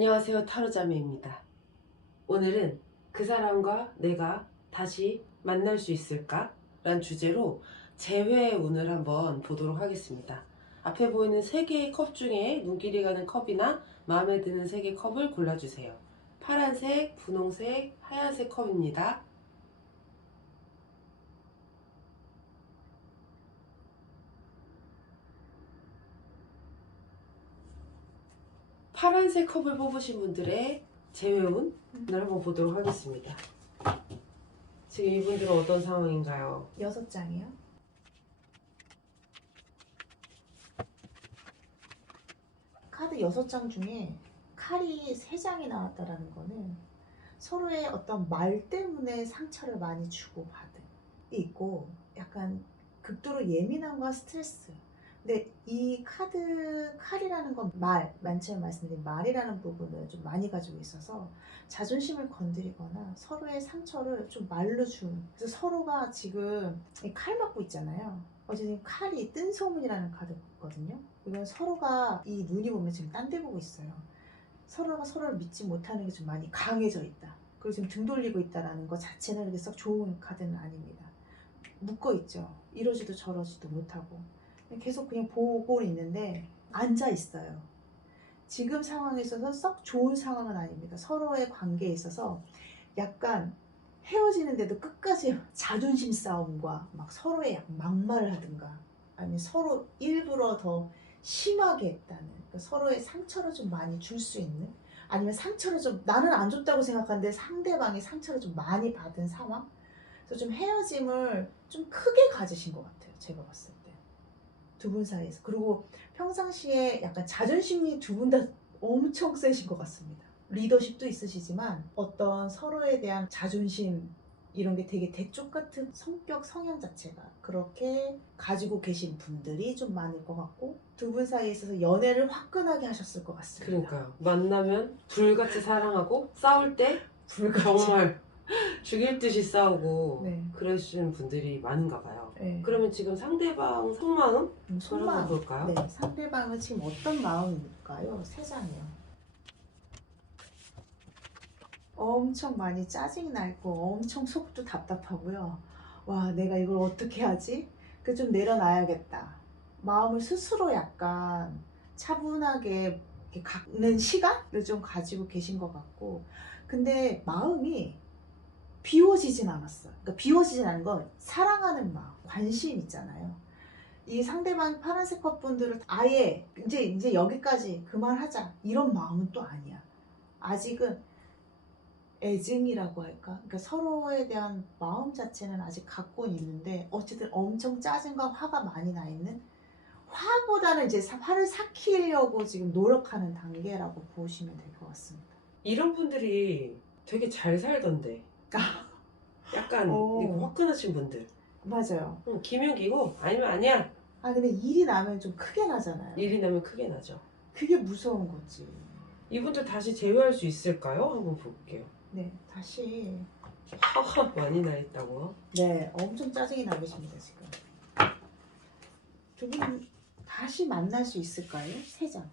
안녕하세요, 타로자매입니다. 오늘은 그 사람과 내가 다시 만날 수 있을까? 라는 주제로 재회의 운을 한번 보도록 하겠습니다. 앞에 보이는 3개의 컵 중에 눈길이 가는 컵이나 마음에 드는 3개의 컵을 골라주세요. 파란색, 분홍색, 하얀색 컵입니다. 파란색 컵을 뽑으신 분들의 재회운을 한번 보도록 하겠습니다. 지금 이분들은 어떤 상황인가요? 6장이요? 카드 6장 중에 칼이 3장이 나왔다라는 거는 서로의 어떤 말 때문에 상처를 많이 주고받은 있고 약간 극도로 예민함과 스트레스. 근데 이 칼이라는 건 맨 처음에 말씀드린 말이라는 부분을 좀 많이 가지고 있어서 자존심을 건드리거나 서로의 상처를 좀 말로 준. 그래서 서로가 지금 이 칼 맞고 있잖아요. 어쨌든 칼이 뜬소문이라는 카드거든요. 이건 서로가 이 눈이 보면 지금 딴 데 보고 있어요. 서로가 서로를 믿지 못하는 게 좀 많이 강해져 있다. 그리고 지금 등 돌리고 있다는 것 자체는 그렇게 썩 좋은 카드는 아닙니다. 묶어 있죠. 이러지도 저러지도 못하고 계속 그냥 보고 있는데 앉아 있어요. 지금 상황에 있어서 썩 좋은 상황은 아닙니다. 서로의 관계에 있어서 약간 헤어지는데도 끝까지 자존심 싸움과 막 서로의 약 막말을 하든가 아니면 서로 일부러 더 심하게 했다는, 그러니까 서로의 상처를 좀 많이 줄 수 있는, 아니면 상처를 좀 나는 안 줬다고 생각하는데 상대방이 상처를 좀 많이 받은 상황. 그래서 좀 헤어짐을 좀 크게 가지신 것 같아요, 제가 봤을 때 두 분 사이에서. 그리고 평상시에 약간 자존심이 두 분 다 엄청 세신 것 같습니다. 리더십도 있으시지만 어떤 서로에 대한 자존심 이런 게 되게 대쪽 같은 성격 성향 자체가 그렇게 가지고 계신 분들이 좀 많을 것 같고, 두 분 사이에 있어서 연애를 화끈하게 하셨을 것 같습니다. 그러니까요. 만나면 불같이 사랑하고 싸울 때 정말 죽일 듯이 싸우고 네. 그러시는 분들이 많은가 봐요. 네. 그러면 지금 상대방 속마음? 그걸 한번 볼까요? 네, 상대방은 지금 어떤 마음일까요? 3장이요. 엄청 많이 짜증이 날고 엄청 속도 답답하고요. 와, 내가 이걸 어떻게 하지? 그 좀 내려놔야겠다. 마음을 스스로 약간 차분하게 이렇게 갖는 시간을 좀 가지고 계신 것 같고, 근데 마음이 비워지진 않았어요. 그러니까 비워지진 않은 건 사랑하는 마음, 관심 있잖아요. 이 상대방 파란색 컵분들을 아예 이제 여기까지 그만하자 이런 마음은 또 아니야. 아직은 애증이라고 할까? 그러니까 서로에 대한 마음 자체는 아직 갖고는 있는데, 어쨌든 엄청 짜증과 화가 많이 나 있는, 화보다는 이제 화를 삭히려고 지금 노력하는 단계라고 보시면 될 것 같습니다. 이런 분들이 되게 잘 살던데. 약간 이렇게 화끈하신 분들. 맞아요. 기명기고 아니면 아니야. 근데 일이 나면 좀 크게 나잖아요. 일이 나면 크게 나죠. 그게 무서운 거지. 이분들 다시 재회할 수 있을까요? 한번 볼게요. 네, 다시. 화가 많이 나 있다고요? 네, 엄청 짜증이 나 계십니다, 지금. 두 분 다시 만날 수 있을까요? 3장.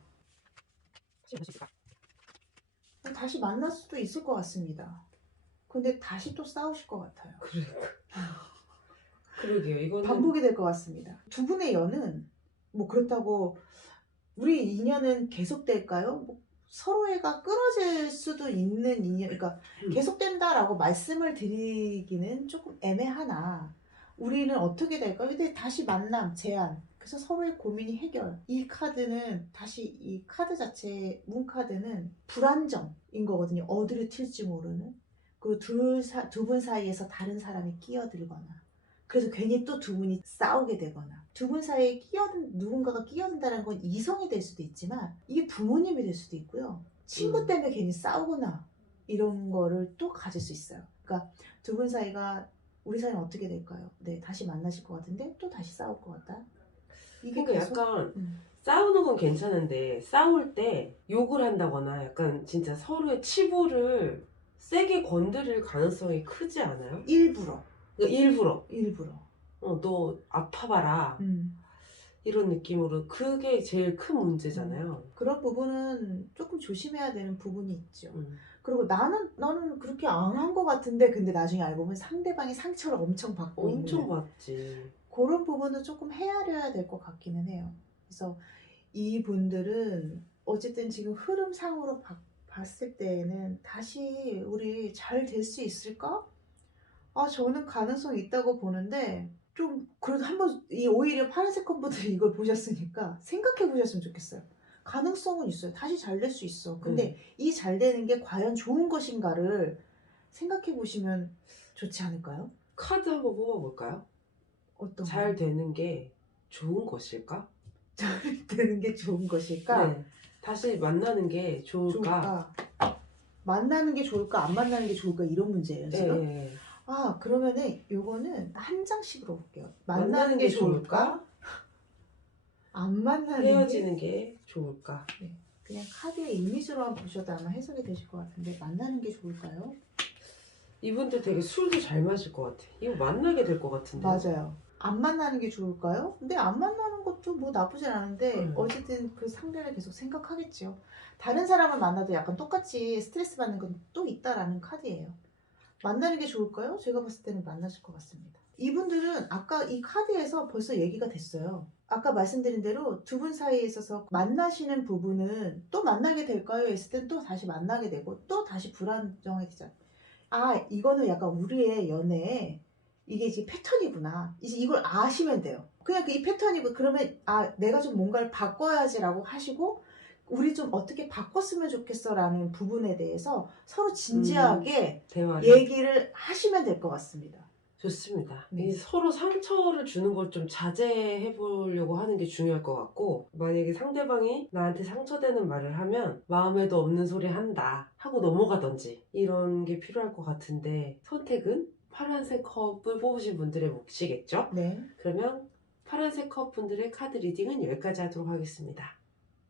다시 만날 수도 있을 것 같습니다. 근데 다시 또 싸우실 것 같아요. 그러게요. 이거는 반복이 될 것 같습니다. 두 분의 연은 뭐 그렇다고 우리 인연은 계속될까요? 뭐 서로가 끊어질 수도 있는 인연, 그러니까 계속된다라고 말씀을 드리기는 조금 애매하나, 우리는 어떻게 될까요? 근데 다시 만남, 제안, 그래서 서로의 고민이 해결. 이 카드는 다시 이 카드 자체, 문카드는 불안정인 거거든요. 어디를 튈지 모르는. 그리고 두 분 사이에서 다른 사람이 끼어들거나, 그래서 괜히 또 두 분이 싸우게 되거나, 두 분 사이에 누군가가 끼어든다는 건 이성이 될 수도 있지만 이게 부모님이 될 수도 있고요. 친구 때문에 괜히 싸우거나 이런 거를 또 가질 수 있어요. 그러니까 두 분 사이가, 우리 사이는 어떻게 될까요? 네, 다시 만나실 것 같은데 또 다시 싸울 것 같다. 이게 그러니까 계속 약간 싸우는 건 괜찮은데 싸울 때 욕을 한다거나 약간 진짜 서로의 치부를 세게 건드릴 가능성이 크지 않아요? 일부러. 그러니까 일부러 일부러. 너 아파봐라 이런 느낌으로 그게 제일 큰 문제잖아요. 그런 부분은 조금 조심해야 되는 부분이 있죠. 음. 그리고 나는 그렇게 안 한 것 같은데 근데 나중에 알고 보면 상대방이 상처를 엄청 받고 엄청 있는 맞지. 그런 부분도 조금 헤아려야 될 것 같기는 해요. 그래서 이분들은 어쨌든 지금 흐름상으로 봤을 때에는 다시 우리 잘 될 수 있을까? 아, 저는 가능성이 있다고 보는데 좀 그래도 한번 이 오히려 파란색 컴분들이 이걸 보셨으니까 생각해 보셨으면 좋겠어요. 가능성은 있어요. 다시 잘 될 수 있어. 근데 이 잘 되는 게 과연 좋은 것인가를 생각해 보시면 좋지 않을까요? 카드 한번 뽑아볼까요? 어떤 잘 거? 되는 게 좋은 것일까? 잘 되는 게 좋은 것일까? 네. 다시 만나는 게 좋을까? 좋을까? 만나는 게 좋을까? 안 만나는 게 좋을까? 이런 문제예요, 예, 지금? 예, 예. 아, 그러면은 요거는 한 장씩으로 볼게요. 만나는 게 좋을까? 안 만나는 게? 헤어지는 게 좋을까? 네. 그냥 카드의 이미지로만 보셔도 아마 해석이 되실 것 같은데 만나는 게 좋을까요? 이분들 되게 술도 잘 마실 것 같아. 이거 만나게 될 것 같은데. 맞아요. 안 만나는 게 좋을까요? 근데 안 만나는 것도 뭐 나쁘진 않은데 어쨌든 그 상대를 계속 생각하겠죠. 다른 사람을 만나도 약간 똑같이 스트레스 받는 건 또 있다라는 카드예요. 만나는 게 좋을까요? 제가 봤을 때는 만나실 것 같습니다. 이분들은 아까 이 카드에서 벌써 얘기가 됐어요. 아까 말씀드린 대로 두 분 사이에 있어서 만나시는 부분은 또 만나게 될까요? 했을 땐 또 다시 만나게 되고 또 다시 불안정해지잖아요. 아, 이거는 약간 우리의 연애에 이게 이제 패턴이구나. 이제 이걸 아시면 돼요. 그냥 이 패턴이고 그러면 아, 내가 좀 뭔가를 바꿔야지라고 하시고 우리 좀 어떻게 바꿨으면 좋겠어 라는 부분에 대해서 서로 진지하게 대화를. 얘기를 하시면 될 것 같습니다. 좋습니다. 네. 이 서로 상처를 주는 걸 좀 자제해 보려고 하는 게 중요할 것 같고, 만약에 상대방이 나한테 상처되는 말을 하면 마음에도 없는 소리 한다 하고 넘어가던지 이런 게 필요할 것 같은데, 선택은 파란색 컵을 뽑으신 분들의 몫이겠죠? 네. 그러면 파란색 컵 분들의 카드 리딩은 여기까지 하도록 하겠습니다.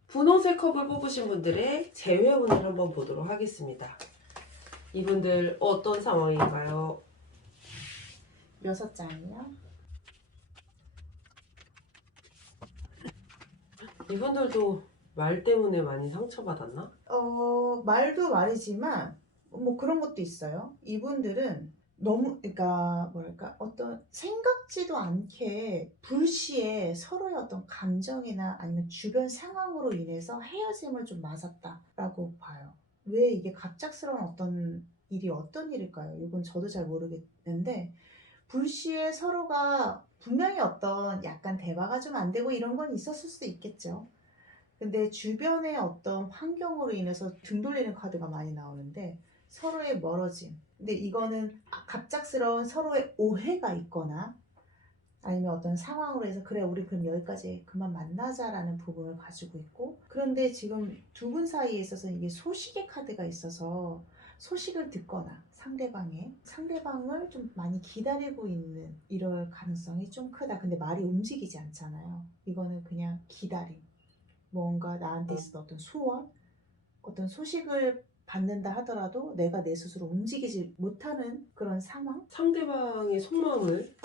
분홍색 컵을 뽑으신 분들의 재회운을 한번 보도록 하겠습니다. 이분들 어떤 상황인가요? 6장이요. 이분들도 말 때문에 많이 상처받았나? 말도 말이지만 뭐 그런 것도 있어요. 이분들은 너무 그러니까 뭐랄까 어떤 생각지도 않게 불시에 서로의 어떤 감정이나 아니면 주변 상황으로 인해서 헤어짐을 좀 맞았다라고 봐요. 왜 이게 갑작스러운 어떤 일이 어떤 일일까요? 이건 저도 잘 모르겠는데 불시에 서로가 분명히 어떤 약간 대화가 좀 안 되고 이런 건 있었을 수도 있겠죠. 근데 주변의 어떤 환경으로 인해서 등 돌리는 카드가 많이 나오는데 서로의 멀어짐. 근데 이거는 갑작스러운 서로의 오해가 있거나 아니면 어떤 상황으로 해서 그래 우리 그럼 여기까지 그만 만나자라는 부분을 가지고 있고 그런데 지금 두 분 사이에 있어서 이게 소식의 카드가 있어서 소식을 듣거나 상대방을 좀 많이 기다리고 있는 이럴 가능성이 좀 크다. 근데 말이 움직이지 않잖아요. 이거는 그냥 기다림. 뭔가 나한테 있었던 어떤 소원, 어떤 소식을 받는다 하더라도 내가 내 스스로 움직이지 못하는 그런 상황? 상대방의 속마음을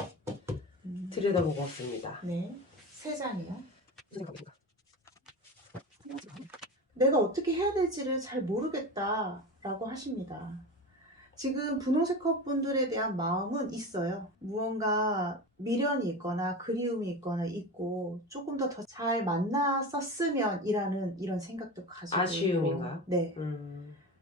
들여다보고 왔습니다. 네. 3장이요. 생각합니다. 내가 어떻게 해야 될지를 잘 모르겠다라고 하십니다. 지금 분홍색 컵 분들에 대한 마음은 있어요. 무언가 미련이 있거나 그리움이 있거나 있고 조금 더 잘 만났었으면 이라는 이런 생각도 가지고 아쉬움인가요? 있고 네.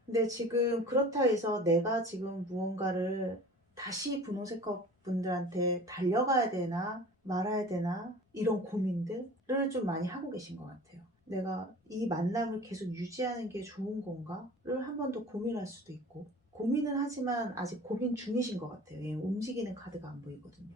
근데 지금 그렇다 해서 내가 지금 무언가를 다시 분홍색 컵 분들한테 달려가야 되나 말아야 되나 이런 고민들을 좀 많이 하고 계신 것 같아요. 내가 이 만남을 계속 유지하는 게 좋은 건가를 한 번 더 고민할 수도 있고 고민은 하지만 아직 고민 중이신 것 같아요. 예, 움직이는 카드가 안 보이거든요.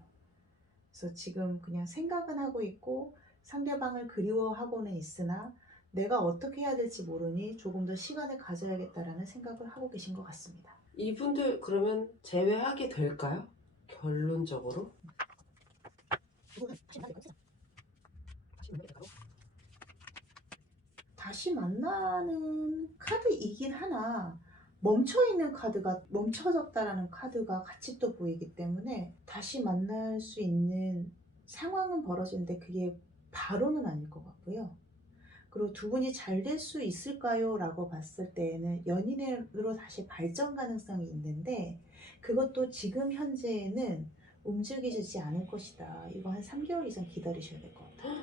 그래서 지금 그냥 생각은 하고 있고 상대방을 그리워하고는 있으나 내가 어떻게 해야 될지 모르니 조금 더 시간을 가져야겠다라는 생각을 하고 계신 것 같습니다. 이분들 그러면 제외하게 될까요? 결론적으로? 다시 만나는 카드이긴 하나 멈춰있는 카드가 멈춰졌다라는 카드가 같이 또 보이기 때문에 다시 만날 수 있는 상황은 벌어지는데 그게 바로는 아닐 것 같고요. 그리고 두 분이 잘 될 수 있을까요? 라고 봤을 때에는 연인으로 다시 발전 가능성이 있는데 그것도 지금 현재에는 움직이지 않을 것이다. 이거 한 3개월 이상 기다리셔야 될 것 같아요.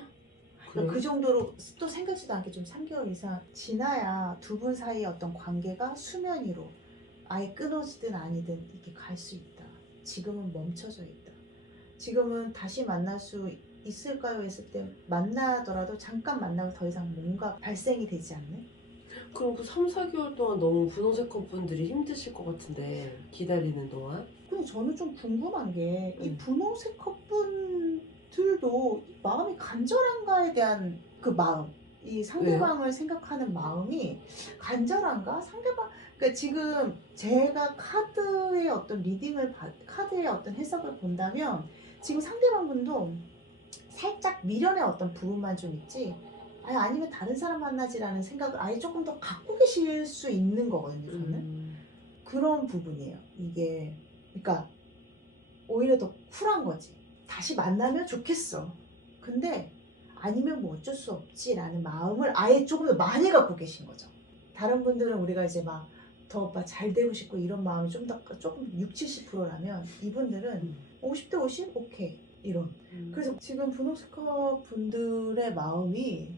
그러니까 그 정도로 또 생각지도 않게 좀 3개월 이상 지나야 두 분 사이의 어떤 관계가 수면 위로 아예 끊어지든 아니든 이렇게 갈 수 있다. 지금은 멈춰져 있다. 지금은 다시 만날 수 있을까요? 했을 때 만나더라도 잠깐 만나고 더 이상 뭔가 발생이 되지 않는? 그럼 그 3, 4개월 동안 너무 분홍색 커플들이 힘드실 것 같은데 기다리는 동안? 근데 저는 좀 궁금한 게 이 음. 분홍색 커플들도 마음이 간절한가에 대한 그 마음, 이 상대방을 생각하는 마음이 간절한가? 그러니까 지금 제가 카드의 어떤 카드의 어떤 해석을 본다면 지금 상대방분도 살짝 미련의 어떤 부분만 좀 있지, 아니면 다른 사람 만나지라는 생각을 아예 조금 더 갖고 계실 수 있는 거거든요, 저는. 그런 부분이에요. 이게, 그러니까 오히려 더 쿨한 거지. 다시 만나면 좋겠어. 근데 아니면 뭐 어쩔 수 없지라는 마음을 아예 조금 더 많이 갖고 계신 거죠. 다른 분들은 우리가 이제 막 더 오빠 잘 되고 싶고 이런 마음이 조금 60, 70%라면 이분들은 50대 50? 오케이. 이런. 그래서 지금 분홍스커 분들의 마음이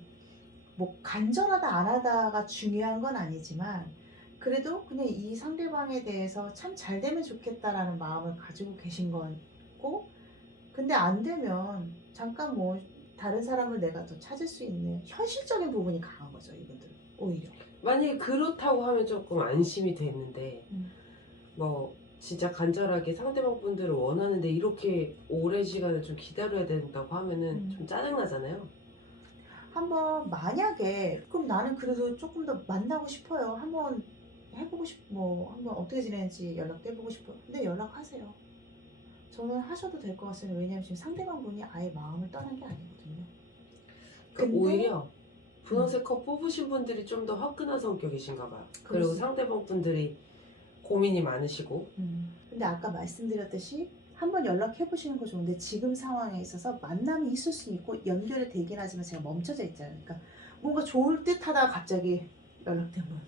뭐 간절하다 안 하다가 중요한 건 아니지만 그래도 그냥 이 상대방에 대해서 참 잘 되면 좋겠다라는 마음을 가지고 계신 거고, 근데 안 되면 잠깐 뭐 다른 사람을 내가 더 찾을 수 있는 현실적인 부분이 강한 거죠, 이분들은 오히려. 만약에 그렇다고 하면 조금 안심이 되는데 뭐 진짜 간절하게 상대방 분들을 원하는데 이렇게 오랜 시간을 좀 기다려야 된다고 하면은 좀 짜증나잖아요. 한번 만약에 그럼 나는 그래도 조금 더 만나고 싶어요. 한번 뭐 한번 어떻게 지내는지 연락도 해보고 싶어요. 근데 연락하세요. 저는 하셔도 될 것 같습니다. 왜냐면 지금 상대방 분이 아예 마음을 떠난 게 아니거든요. 그러니까 근데 오히려 분홍색 컵 뽑으신 분들이 좀 더 화끈한 성격이신가 봐요. 그리고 글쎄. 상대방 분들이 고민이 많으시고. 근데 아까 말씀드렸듯이 한번 연락해 보시는 거 좋은데 지금 상황에 있어서 만남이 있을 수 있고 연결이 되긴 하지만 제가 멈춰져 있잖아요. 그러니까 뭔가 좋을 듯 하다가 갑자기 연락되면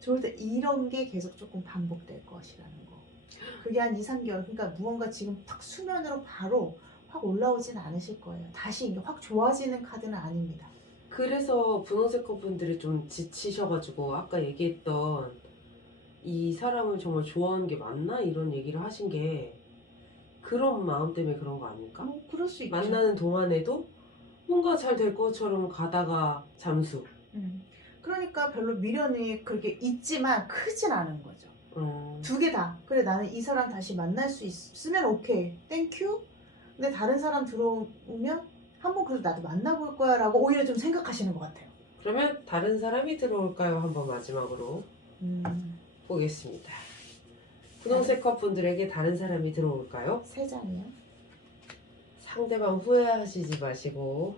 좋을 때 이런 게 계속 조금 반복될 것이라는 거. 그게 한 2, 3개월. 그러니까 무언가 지금 탁 수면으로 바로 확 올라오진 않으실 거예요. 다시 이게 확 좋아지는 카드는 아닙니다. 그래서 분홍색 컵 분들이 좀 지치셔가지고 아까 얘기했던 이 사람을 정말 좋아하는 게 맞나? 이런 얘기를 하신 게 그런 마음 때문에 그런 거 아닐까? 뭐 그럴 수 있죠. 만나는 동안에도 뭔가 잘 될 것처럼 가다가 잠수. 그러니까 별로 미련이 그렇게 있지만 크진 않은 거죠. 두 개 다. 그래, 나는 이 사람 다시 만날 수 있으면 오케이. 땡큐. 근데 다른 사람 들어오면 한번 그래도 나도 만나볼 거야 라고 오히려 좀 생각하시는 것 같아요. 그러면 다른 사람이 들어올까요? 한번 마지막으로 보겠습니다. 분홍색 컵 분들에게 다른 사람이 들어올까요? 세 장이요. 상대방 후회하시지 마시고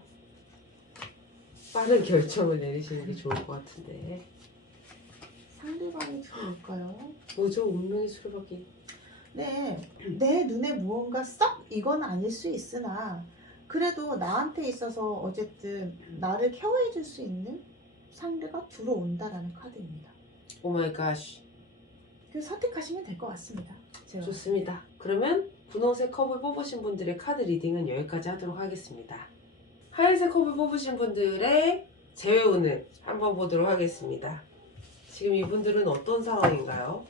빠른 결정을 내리시는 게 좋을 것 같은데. 상대방이 들어올까요? 뭐죠? 운명의 수레바퀴. 네, 내 눈에 무언가 썩 이건 아닐 수 있으나 그래도 나한테 있어서 어쨌든 나를 케어해 줄 수 있는 상대가 들어온다라는 카드입니다. 오마이갓. 그래서 선택하시면 될 것 같습니다. 제가. 좋습니다. 그러면 분홍색 컵을 뽑으신 분들의 카드 리딩은 여기까지 하도록 하겠습니다. 하얀색 컵을 뽑으신 분들의 재회운을 한번 보도록 하겠습니다. 지금 이분들은 어떤 상황인가요?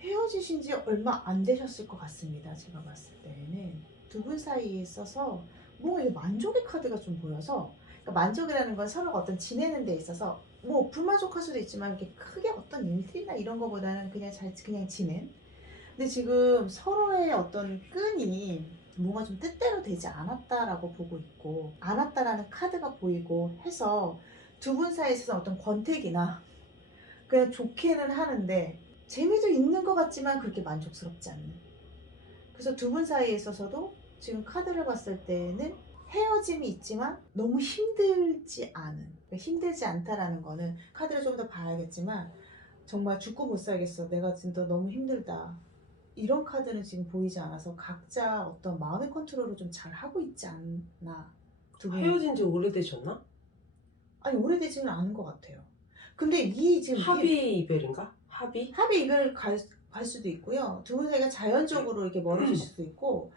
헤어지신 지 얼마 안 되셨을 것 같습니다. 제가 봤을 때는 두 분 사이에 있어서 뭔가 이게 만족의 카드가 좀 보여서, 그러니까 만족이라는 건 서로가 어떤 지내는 데 있어서 뭐 불만족할 수도 있지만 이렇게 크게 어떤 일들이나 이런 거보다는 그냥 지낸. 근데 지금 서로의 어떤 끈이 뭔가 좀 뜻대로 되지 않았다라고 보고 있고, 않았다라는 카드가 보이고 해서 두 분 사이에 있어서 어떤 권태기나 그냥 좋게는 하는데 재미도 있는 것 같지만 그렇게 만족스럽지 않는. 그래서 두 분 사이에 있어서도 지금 카드를 봤을 때는 헤어짐이 있지만 너무 힘들지 않은. 그러니까 힘들지 않다라는 거는 카드를 좀 더 봐야겠지만 정말 죽고 못 살겠어. 내가 진짜 너무 힘들다. 이런 카드는 지금 보이지 않아서 각자 어떤 마음의 컨트롤을 좀 잘 하고 있지 않나. 두 분. 헤어진 지 오래되셨나? 아니 오래되지는 않은 것 같아요. 근데 이 지금 합의 이별인가? 합의? 합의 이별 갈 수도 있고요. 두 분 사이가 자연적으로 이렇게 멀어질 수도 있고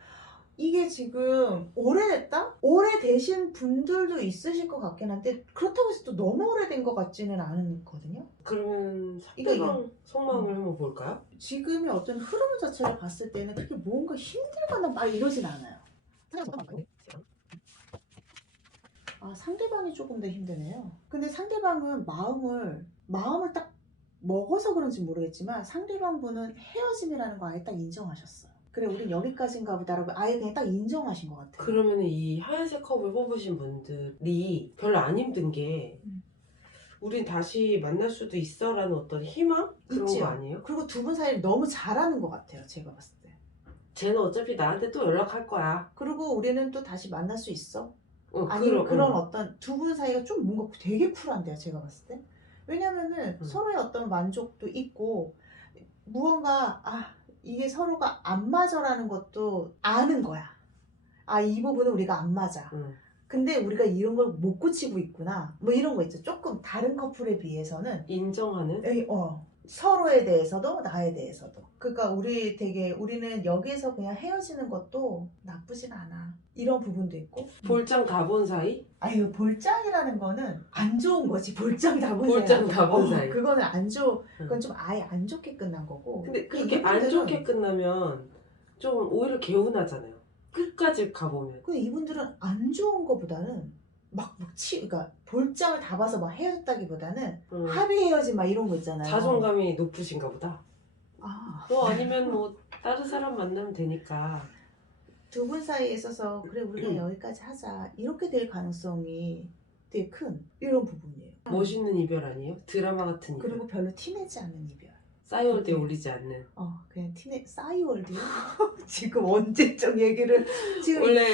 이게 지금 오래됐다? 오래되신 분들도 있으실 것 같긴 한데 그렇다고 해서 또 너무 오래된 것 같지는 않거든요. 그러면 이거. 상대방 속마음을 한번 볼까요? 지금의 어떤 흐름 자체를 봤을 때는 그렇게 뭔가 힘들거나 막 이러진 않아요. 아, 상대방이 조금 더 힘드네요. 근데 상대방은 마음을 딱 먹어서 그런지 모르겠지만 상대방 분은 헤어짐이라는 거 아예 딱 인정하셨어요. 그래, 우린 여기까지인가 보다라고 아예 그냥 딱 인정하신 것 같아요. 그러면 이 하얀색 컵을 뽑으신 분들이 별로 안 힘든 게 우린 다시 만날 수도 있어 라는 어떤 희망? 그런 있지요. 거 아니에요? 그리고 두 분 사이를 너무 잘하는 것 같아요. 제가 봤을 때. 쟤는 어차피 나한테 또 연락할 거야. 그리고 우리는 또 다시 만날 수 있어. 그럼, 그런 어떤 두 분 사이가 좀 뭔가 되게 쿨한데요. 제가 봤을 때. 왜냐면은 서로의 어떤 만족도 있고 무언가 이게 서로가 안 맞아라는 것도 아는 거야. 이 부분은 우리가 안 맞아. 근데 우리가 이런 걸 못 고치고 있구나. 뭐 이런 거 있죠. 조금 다른 커플에 비해서는 인정하는? 서로에 대해서도 나에 대해서도. 그러니까 우리는 여기에서 그냥 헤어지는 것도 나쁘진 않아. 이런 부분도 있고. 볼장 다 본 사이? 아유, 볼장이라는 거는 안 좋은 거지. 볼장 다 본 사이. 볼장 다 본 사이. 그거는 그건 좀 아예 안 좋게 끝난 거고. 근데 그렇게 안 좋게 끝나면 좀 오히려 개운하잖아요. 끝까지 가보면. 근데 이분들은 안 좋은 거보다는 그러니까 볼장을 다 봐서 막 헤어졌다기보다는 합의 헤어짐 막 이런 거 있잖아요. 자존감이 높으신가 보다. 또 아니면 뭐 다른 사람 만나면 되니까. 두 분 사이에 있어서 그래 우리가 여기까지 하자 이렇게 될 가능성이 되게 큰 이런 부분이에요. 멋있는 이별 아니에요? 드라마 같은 이별. 그리고 별로 티내지 않는 이별. 싸이월드에 올리지 않는. 그냥 싸이월드요? 지금 언제적 얘기를 지금 원래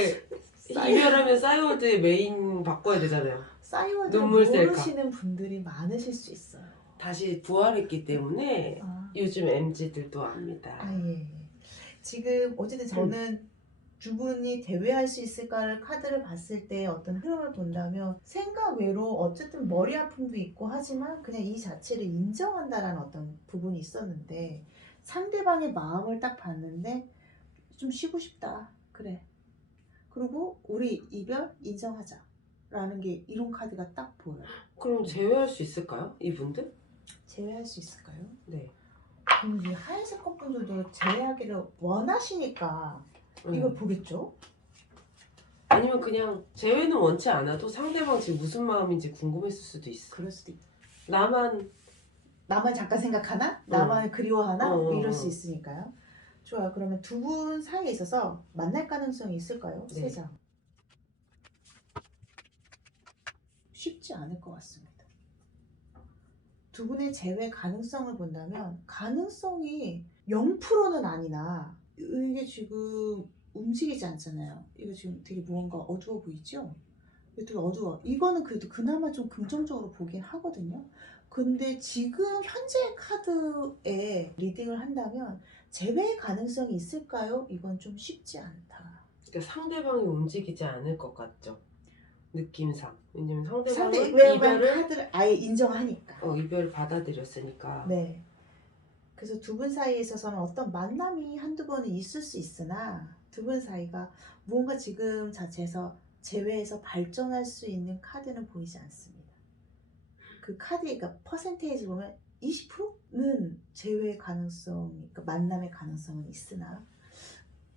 이별하면 싸이월드의 메인 바꿔야 되잖아요. 싸이월드 눈물 셀카. 모르시는 분들이 많으실 수 있어요. 다시 부활했기 때문에 요즘 MZ들도 압니다. 예. 지금 어쨌든 저는 두 분이 대회할 수 있을까를 카드를 봤을 때 어떤 흐름을 본다면 생각 외로 어쨌든 머리 아픔도 있고 하지만 그냥 이 자체를 인정한다라는 어떤 부분이 있었는데 상대방의 마음을 딱 봤는데 좀 쉬고 싶다. 그래. 그리고 우리 이별 인정하자. 라는 게 이런 카드가 딱 보여요. 그럼 제외할 수 있을까요? 이분들? 제외할 수 있을까요? 네. 그럼 이 하얀색 커플들도 제외하기를 원하시니까 이걸 보겠죠? 아니면 그냥 제외는 원치 않아도 상대방 지금 무슨 마음인지 궁금했을 수도 있어. 그럴 수도 있고. 나만 잠깐 생각하나? 나만 그리워하나? 이럴 수 어. 있으니까요. 좋아요. 그러면 두 분 사이에 있어서 만날 가능성이 있을까요? 네. 3장. 쉽지 않을 것 같습니다. 두 분의 재회 가능성을 본다면 가능성이 0%는 아니나 이게 지금 움직이지 않잖아요. 이거 지금 되게 무언가 어두워 보이죠? 이거 되게 어두워. 이거는 그래도 그나마 좀 긍정적으로 보긴 하거든요. 근데 지금 현재 카드에 리딩을 한다면 재회의 가능성이 있을까요? 이건 좀 쉽지 않다. 그러니까 상대방이 움직이지 않을 것 같죠. 느낌상. 왜냐면 상대방은 이별을 카드를 아예 인정하니까. 이별을 받아들였으니까. 네. 그래서 두 분 사이에 있어서는 어떤 만남이 한두 번은 있을 수 있으나 두 분 사이가 무언가 지금 자체에서 재회에서 발전할 수 있는 카드는 보이지 않습니다. 그 카드의 그러니까 퍼센테이지 보면 20%는 재회 가능성, 그러니까 만남의 가능성은 있으나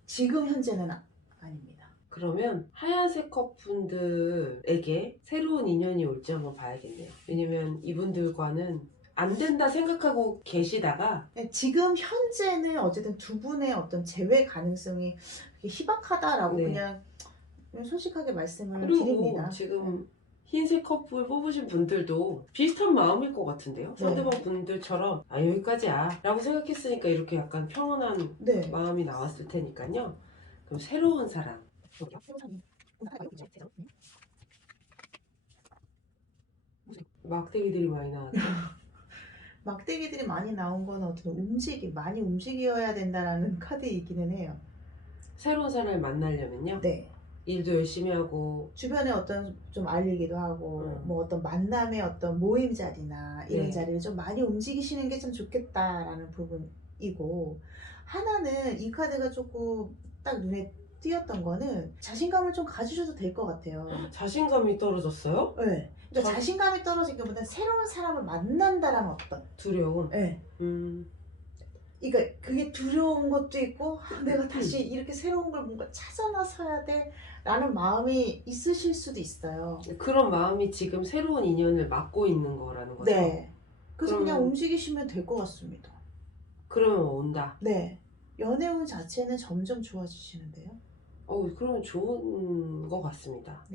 지금 현재는 아닙니다. 그러면 하얀색 컵분들에게 새로운 인연이 올지 한번 봐야겠네요. 왜냐면 이분들과는 안 된다 생각하고 계시다가 지금 현재는 어쨌든 두 분의 어떤 재회 가능성이 희박하다라고 그냥 솔직하게 말씀을 드립니다. 그리고 지금 흰색 커플 뽑으신 분들도 비슷한 마음일 것 같은데요. 상대방 분들처럼 여기까지야 라고 생각했으니까 이렇게 약간 평온한 마음이 나왔을 테니까요. 그럼 새로운 사람 막대기들이 많이 나왔죠. 막대기들이 많이 나온 건 어떤 많이 움직여야 된다라는 카드이기는 해요. 새로운 사람을 만나려면요. 네. 일도 열심히 하고. 주변에 어떤 좀 알리기도 하고 뭐 어떤 만남의 어떤 모임 자리나 이런 네. 자리를 좀 많이 움직이시는 게 참 좋겠다라는 부분이고, 하나는 이 카드가 조금 딱 눈에 띄었던 거는 자신감을 좀 가지셔도 될 것 같아요. 자신감이 떨어졌어요? 네. 그러니까 자신감이 떨어진 것보다 새로운 사람을 만난다라는 어떤 두려움. 네. 그러니까 그게 두려운 것도 있고, 내가 다시 이렇게 새로운 걸 뭔가 찾아 나서야 돼 라는 마음이 있으실 수도 있어요. 그런 마음이 지금 새로운 인연을 막고 있는 거라는 거죠? 네. 그래서 그냥 그럼- 움직이시면 될 것 같습니다. 그러면 온다. 네. 연애운 자체는 점점 좋아지시는데요. 그러면 좋은 것 같습니다.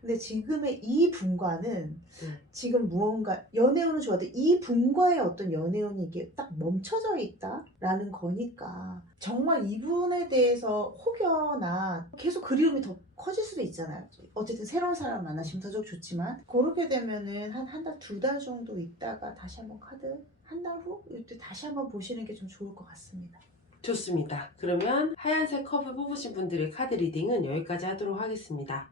근데 지금의 이 분과는 네. 지금 무언가 연애운은 좋아도 이 분과의 어떤 연애운이 이게 딱 멈춰져 있다라는 거니까 정말 이분에 대해서 혹여나 계속 그리움이 더 커질 수도 있잖아요. 어쨌든 새로운 사람 만나시면 더 좋지만, 그렇게 되면은 한 달, 2달 정도 있다가 다시 한번 카드 한 달 후 이때 다시 한번 보시는 게 좀 좋을 것 같습니다. 좋습니다. 그러면 하얀색 컵을 뽑으신 분들의 카드 리딩은 여기까지 하도록 하겠습니다.